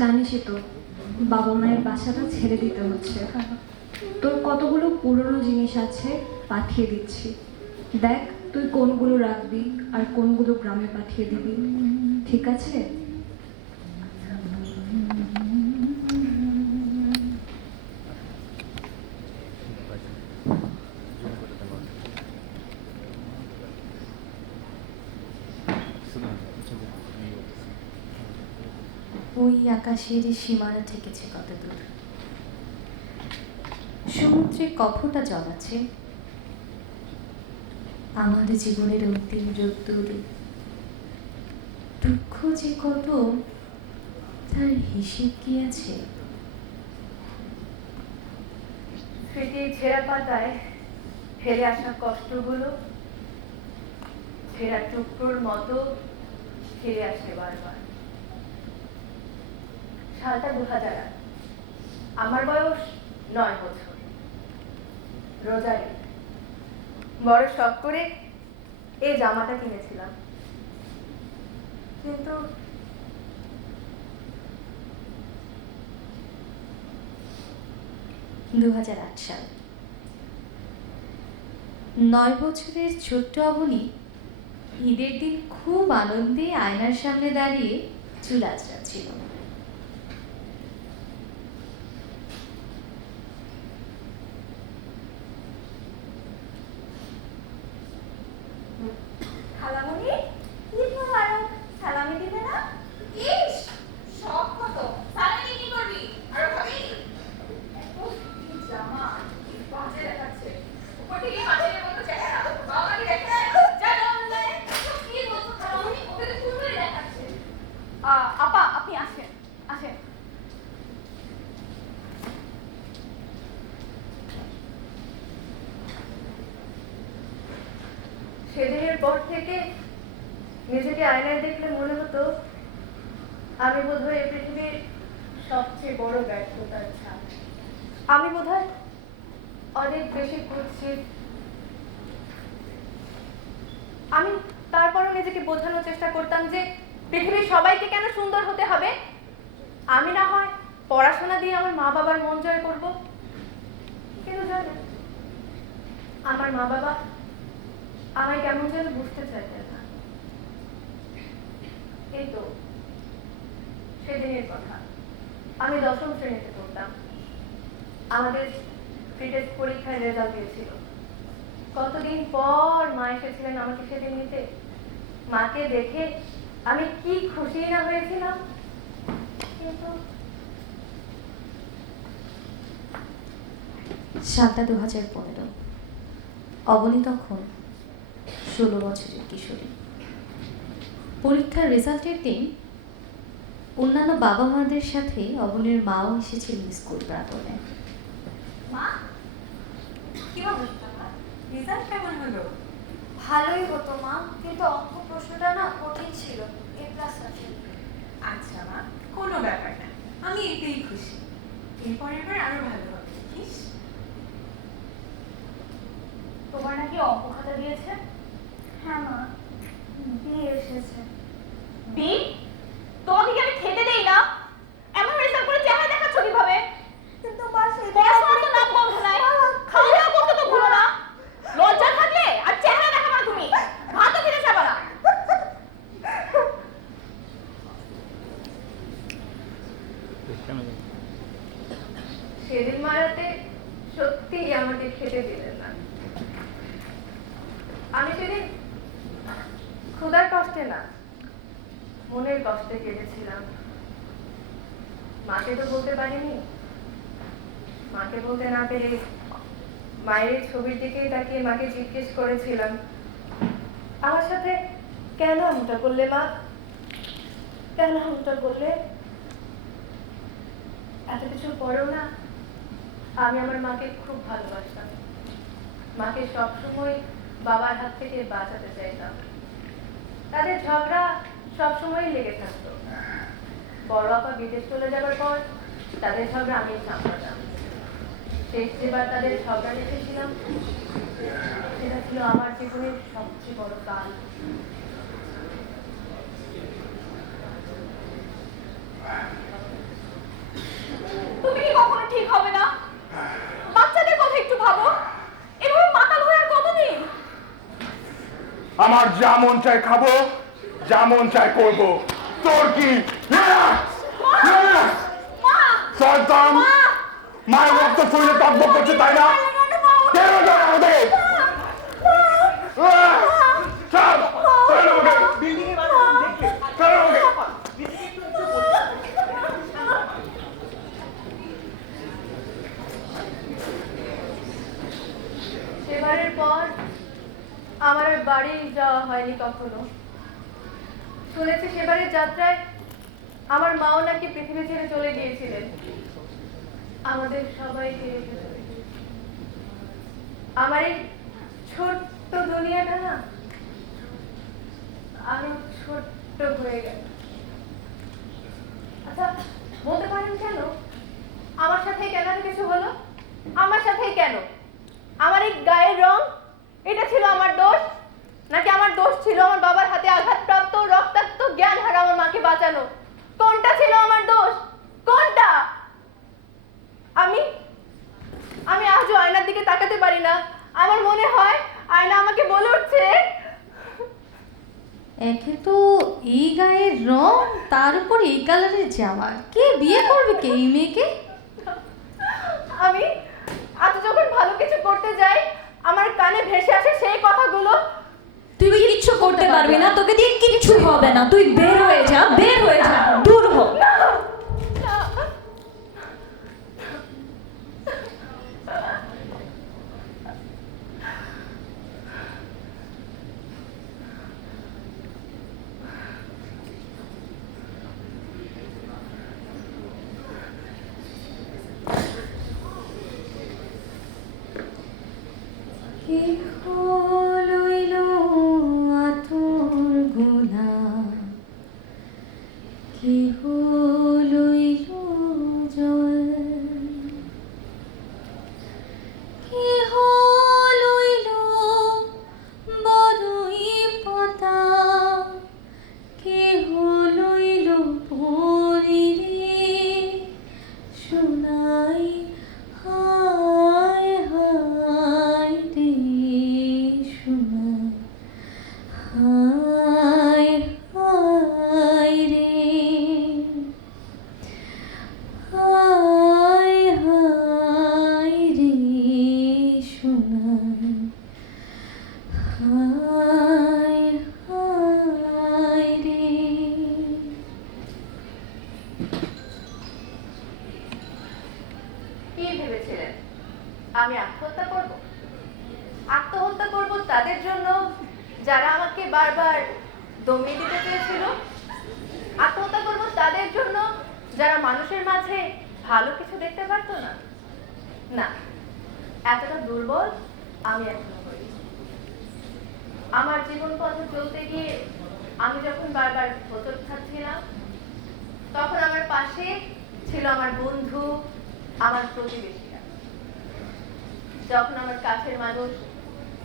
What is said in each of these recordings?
জানিসই তো বাবা মায়ের বাসাটা ছেড়ে দিতে হচ্ছে। তোর কতগুলো পুরনো জিনিস আছে, পাঠিয়ে দিচ্ছি। দেখ তুই কোনগুলো রাখবি আর কোনগুলো গ্রামে পাঠিয়ে দিবি, ঠিক আছে? ওই আকাশের সীমানা ঠেকেছে কত দূর, সমুদ্রে কফটা জড়াচ্ছে আমার জীবনের অন্তিম রোদ্দুর। দুঃখ যে কত তার হিসেব কি আছে? স্মৃতির ছেঁড়া পাতায় ফেলে আসা কষ্টগুলো ছেঁড়া টুকরোর মতো ফিরে আসে বারবার। সালটা 2008, আমার বয়স 9 বছর। রোজারি বড় শখ করে এই জামাটা কিনেছিলাম, কিন্তু 2008 সাল। 9 বছরের ছোট্ট অবনী ঈদের দিন খুব আনন্দে আয়নার সামনে দাঁড়িয়ে চুল আঁচড়াচ্ছিল। খালামণি, ঈদ মোবারক। সালামি দিবে না? ইস, শখ কত, সালামি কি করবি? আরো খাবি? কি জামা, কি বাজে দেখাচ্ছে। উপর থেকে মাছের মতো চেহারা, বাবা কি দেখে না? যা অনলাইনে কি বলছো খালামণি, ওকে তো সুন্দরই দেখাচ্ছে। আপা, আপনি আসেন, আসেন। সেদিনের পর থেকে নিজেকে আয়নায় দেখলে মনে হতো আমি বোধহয় এই পৃথিবীর সবচেয়ে বড় ব্যর্থতার ছাপ। আমি বোধহয় অনেক বেশি কুৎসিত। আমি তারপরও নিজেকে বোঝানোর চেষ্টা করতাম যে পৃথিবীর সবাইকে কেন সুন্দর হতে হবে, আমি না হয় পড়াশোনা দিয়ে আমার মা বাবার মন জয় করব। কিন্তু জানো, আমার মা বাবা আমায় কেমন যেন বুঝতে চাইতেন না। এই তো সেদিনের কথা, আমি 10ম শ্রেণীতে পড়তাম। আমাদের প্রি টেস্ট পরীক্ষায় রেজাল্ট দিয়েছিল। কতদিন পর মা এসেছিলেন আমাকে সেদিন নিতে। মাকে দেখে আমি কি খুশি না হয়েছিলাম। কিন্তু সালটা 2015। অবনী তখন 16 বছরের কিশোরী। পরীক্ষার রেজাল্টের দিন অন্যান্য বাবা মাদের সাথে অবনীর মাও এসেছিলেন স্কুল প্রাঙ্গণে। মা, কি অবস্থা মা? রেজাল্ট কেমন হলো? ভালোই হতো মা, কিন্তু অঙ্ক প্রশ্নটা না কঠিন ছিল। A+ আছে। আচ্ছা মা, কোনো ব্যাপার না, আমি এতেই খুশি। এরপরের বার আরো ভালো হবে, দেখিস। তোমার নাকি অঙ্ক খাতা দিয়েছে? হ্যাঁ মা, বি এসেছে। বি? তোমাকে কি আমি খেতে দেই না? এমন রেজাল্ট করে চেহারা দেখাচ্ছ কিভাবে? কিন্তু মা পড়াশোনার তো নাম বন্ধ নাই, খাওয়া দাওয়া করতে তো ভুলো না। লজ্জা থাকলে আর চেহারা দেখাবা না তুমি, ভাতও খেতে যাবা না। সেদিন মারাতে সত্যিই আমাকে খেতে দিলেন না। আমি সেদিন ক্ষুধার কষ্টে না, মনের কষ্টে কেঁদেছিলাম। মাকে তো বলতে পারিনি। মাকে বলতে না পেরে মায়ের ছবির দিকেই তাকিয়ে মাকে জিজ্ঞেস করেছিলাম, আমার সাথে কেন এমনটা করলে মা? কেন এমনটা করলে? এত কিছু পরেও না আমি আমার মাকে খুব ভালোবাসতাম। মাকে সবসময় বাবার হাত থেকে বাঁচাতে চাইতাম। তাদের ঝগড়া সবসময় লেগে থাকতো। বড় আপা বিদেশ চলে যাবার পর তাদের ঝগড়া আমি সামলাতাম। শেষ যেবার তাদের ঝগড়া দেখেছিলাম সেটা ছিল আমার জীবনের সবচেয়ে বড় কাল। আমার যা মন চায় খাবো, যা মন চায় করবো। তোর কি শয়তান? মায়ের রক্ত শরীরে টকবক করছে, তাই না? কেন জানো আমাদের? ছাড়, ছাড় আমাকে। ছাড় আমাকে। সেবারের পর আমার আর বাড়ি যাওয়া হয়নি কখনো। শুনেছি সেবারের যাত্রায় আমার মাও নাকি পৃথিবী ছেড়ে চলে গিয়েছিলেন, আমাদের সবাইকে রেখে চলে গিয়েছিলেন। আমার এই ছোট্ট দুনিয়াটা না আরো ছোট্ট হয়ে গেল। আচ্ছা, বলতে পারেন কেন আমার সাথে কেন কিছু হলো? আমার সাথেই কেন? আমার এই গায়ের রং, এটা ছিল আমার দোষ? নাকি আমার দোষ ছিল আমার বাবার হাতে আঘাতপ্রাপ্ত রক্তাক্ত জ্ঞান হারা আমার মাকে বাঁচানো? কোনটা ছিল আমার দোষ? কোনটা? আমি আমি আজও আয়নার দিকে তাকাতে পারি না। আমার মনে হয় আয়না আমাকে বলে উঠছে, একে তো এই গায়ের রং, তার উপর এই কালারের জামা, কে বিয়ে করবে কে এই মেয়েকে? আমি আজ যখন ভালো কিছু করতে যাই আমার কানে ভেসে আসে সেই কথাগুলো। তুই কিচ্ছু করতে পারবি না, তোকে দিয়ে কিচ্ছু হবে না। তুই বের হয়ে যা, বের হয়ে যা, দূর হ। কে হলইল আতর গোলাপ, কে হলইল জল, কে হলইল বড়ই পাতা, কে হলইল পরি রে সোনাই হায় হায় রে সোনাই হায় হায় রে হায় হায় রে সোনাই হায় হায় রে। কি ভেবেছিলেন আমি আত্মহত্যা করব? আত্মহত্যা করব তাদের জন্য যারা আমাকে বারবার দমিয়ে দিতে চেয়েছিল? আত্মহত্যা করব তাদের জন্য যারা মানুষের মাঝে ভালো কিছু দেখতে পারতো না? না, এতটা দুর্বল আমি এখনো হইনি। আমার জীবন পথে চলতে গিয়ে আমি যখন বারবার হোঁচট খাচ্ছিলাম, তখন আমার পাশে ছিল আমার বন্ধু, আমার প্রতিবেশীরা। যখন আমার কাছের মানুষ,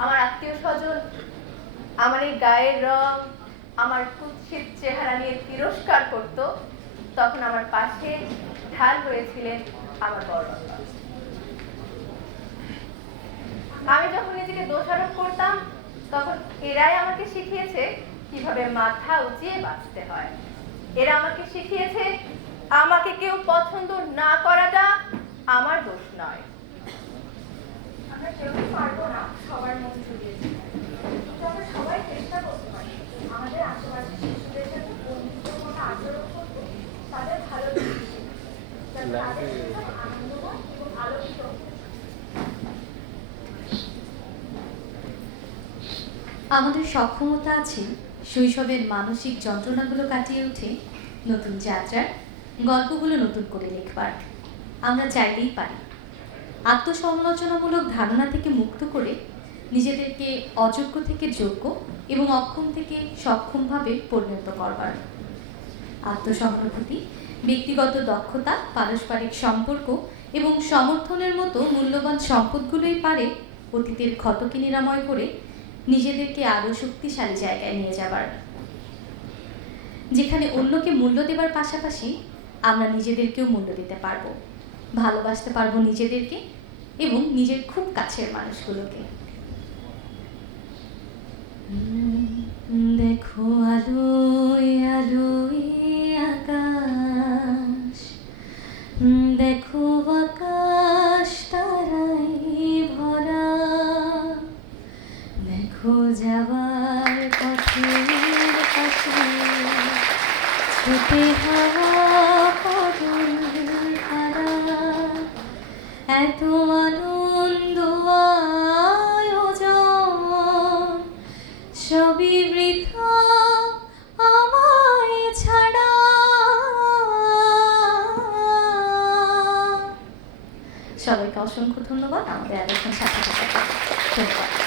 আমার আত্মীয় স্বজন আমার এই গায়ের রং, আমার কুৎসিত চেহারা নিয়ে তিরস্কার করত, তখন আমার পাশে ঢাল হয়েছিলেন আমার বড় বাবা। আমি যখন নিজেকে দোষারোপ করতাম, তখন এরাই আমাকে শিখিয়েছে কিভাবে মাথা উঁচিয়ে বাঁচতে হয়। এরা আমাকে শিখিয়েছে আমাকে কেউ পছন্দ না করাটা আমার দোষ নয়। আমরা কেউই পারবো না সবার মন জুড়িয়ে দিতে, কিন্তু আমরা সবাই চেষ্টা করতে পারি আমাদের আশেপাশের শিশুদের সাথে বন্ধুত্বপূর্ণ আচরণ করতে, তাদের ভালো দিক শেখাতে, যাতে তাদের জীবন আনন্দময় এবং আলোকিত হোক। আমাদের সক্ষমতা আছে শৈশবের মানসিক যন্ত্রণাগুলো কাটিয়ে উঠে নতুন যাত্রার গল্পগুলো নতুন করে লিখবার। আমরা চাইলেই পারি আত্মসমালোচনামূলক ধারণা থেকে মুক্ত করে নিজেদেরকে অযোগ্য থেকে যোগ্য এবং অক্ষম থেকে সক্ষমভাবে পরিণত করবার। আত্মসহানুভূতি, ব্যক্তিগত দক্ষতা, পারস্পরিক সম্পর্ক এবং সমর্থনের মতো মূল্যবান সম্পদগুলোই পারে অতীতের ক্ষতকে নিরাময় করে নিজেদেরকে আরও শক্তিশালী জায়গায় নিয়ে যাবার, যেখানে অন্যকে মূল্য দেবার পাশাপাশি আমরা নিজেদেরকেও মূল্য দিতে পারবো, ভালোবাসতে পারবো নিজেদেরকে এবং নিজের খুব কাছের মানুষগুলোকে। দেখো আলোয় আলোয় আকাশ, দেখো আকাশ তারায় ভরা, দেখো যাওয়ার পথের পাশে ছুটে হাওয়া পাগল পারা, এত আনন্দ আয়োজন সবই বৃথা আমায় ছাড়া। সবাইকে অসংখ্য ধন্যবাদ আমাদের এতক্ষণ সাথে থাকার জন্য। ধন্যবাদ।